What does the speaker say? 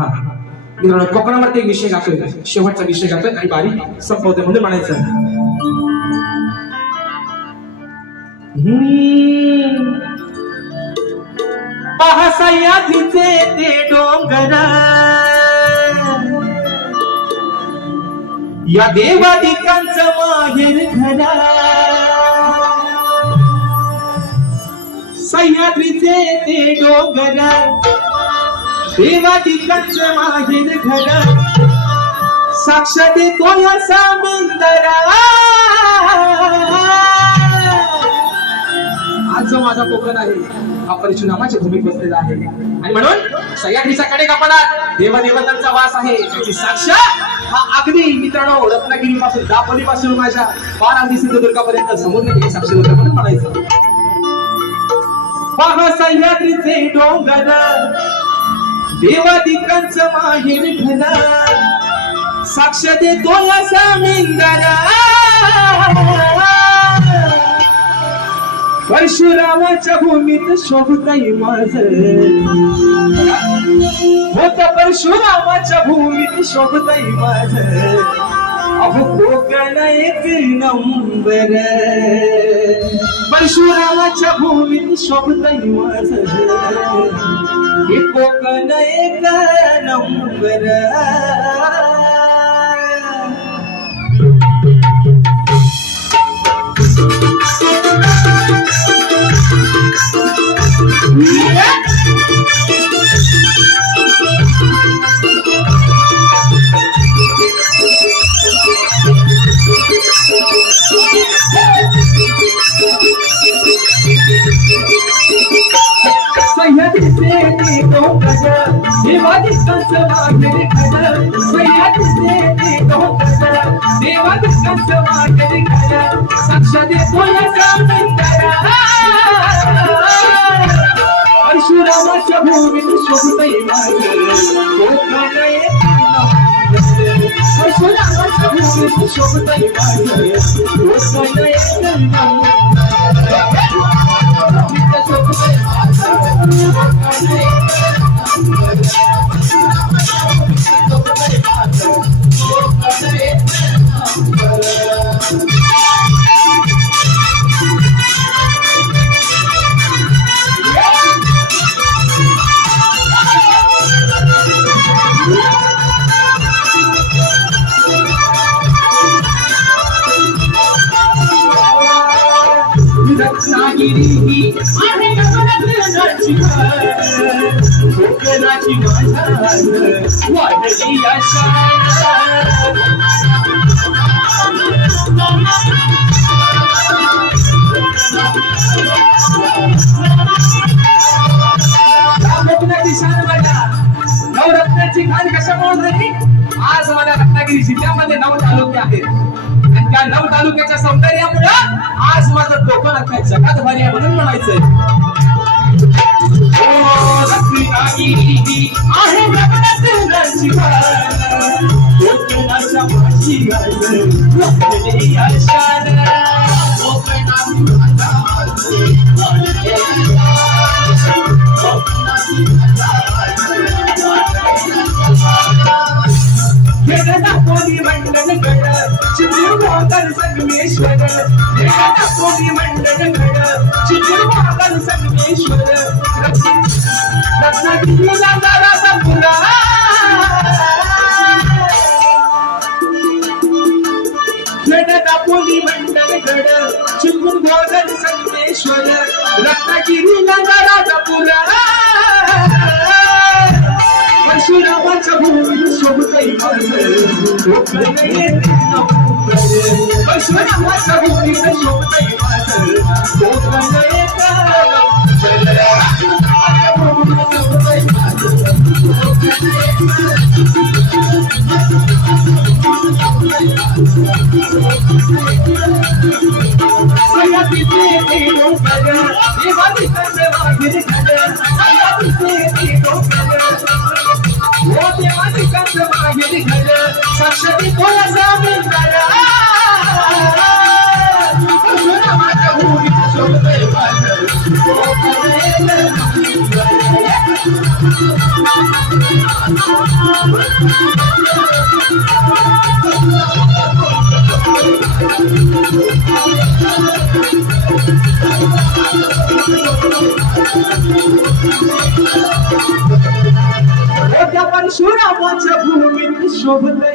हा. मित्रांनो कोकणामध्ये एक विषय गातोय. शेवटचा विषय गातोय. आणि बारी संपवते म्हणून म्हणायचं. हम्म. पहा सह्याद्रीचे ते डोंगर. या देवादिकांचं माहेर घर. सह्याद्रीचे ते डोंगर. देवादिकांचं माहेर घर. साक्ष देतो या समुंदरा. आज जो माझा कोकण आहे. हा परशुरामाच्या भूमीत बसलेला आहे. आणि म्हणून सह्याद्रीचा कडे कपडा देवदेवतांचा वास आहे. त्याची साक्ष हा अगदी मित्रांनो रत्नागिरी पासून दापोली पासून माझ्या पार अगदी सिंधुदुर्गापर्यंत समुद्र साक्षी होतं म्हणून म्हणायचं. पहा सह्याद्रीचे डोंगर. देवादिकांचं माहेर घरा साक्ष देतो या सामिंदरा परशुरामाच्या भूमीत शोभताई माझ. होत परशुरामाच्या भूमीत शोभताई माझ. अहो कोकण एक नंबर. परशुरामाच्या भूमीत शोभताई माझ. कोकण एक नंबर. डोंगर देवादिकांचं माहेर घर सह्याद्रीचे ते डोंगर देवादिकांचं साक्ष देतो परशुरामाच्या भूमीत परशुरामाच्या भूमीत कोकण आहे कोकणाची माझा वाढली नवरत्नाची खान कशामुळे झाली? आज मला रत्नागिरी जिल्ह्यामध्ये नऊ तालुके आहेत. आणि त्या नऊ तालुक्याच्या सौंदर्यामुळं आज माझं कोकण जगात भारी आहे म्हणून म्हणायचंय. संगमेश्वर. जगदा कोणी मंडल घड? चित्रभागल संगमेश्वर. रत्नागिरीला जरा संपुला जगदा कोणी मंडल घड? चित्रभागल संगमेश्वर. रत्नागिरीला जरा संपुला परशुरामाच्या परशुरामाच्या माझं कोकण एक नंबर. त्या परशुरामाच्या भूमीत शोभतय